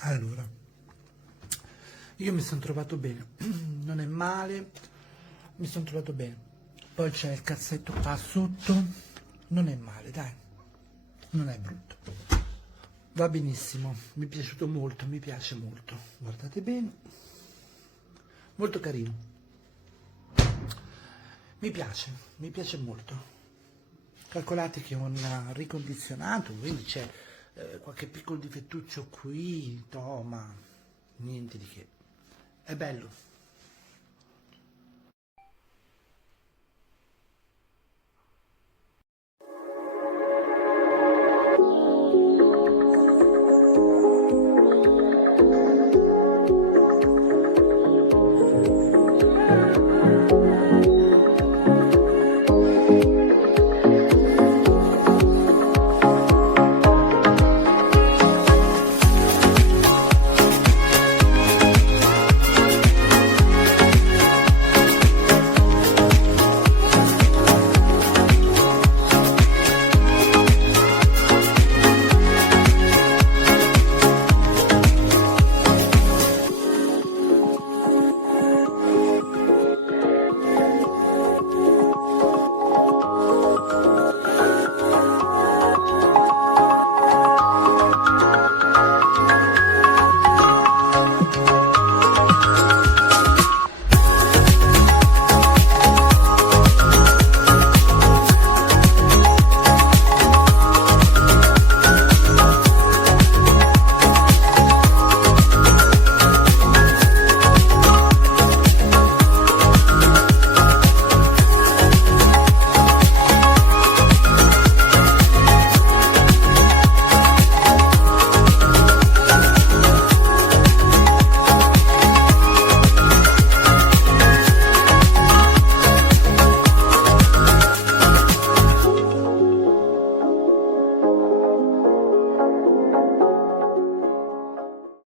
Allora, io mi sono trovato bene, non è male, mi sono trovato bene. Poi c'è il cazzetto qua sotto, non è male, dai, non è brutto. Va benissimo, mi è piaciuto molto, mi piace molto. Guardate bene, molto carino. Mi piace molto. Calcolate che è un ricondizionato, quindi c'è qualche piccolo difettuccio qui, no, ma niente di che. È bello.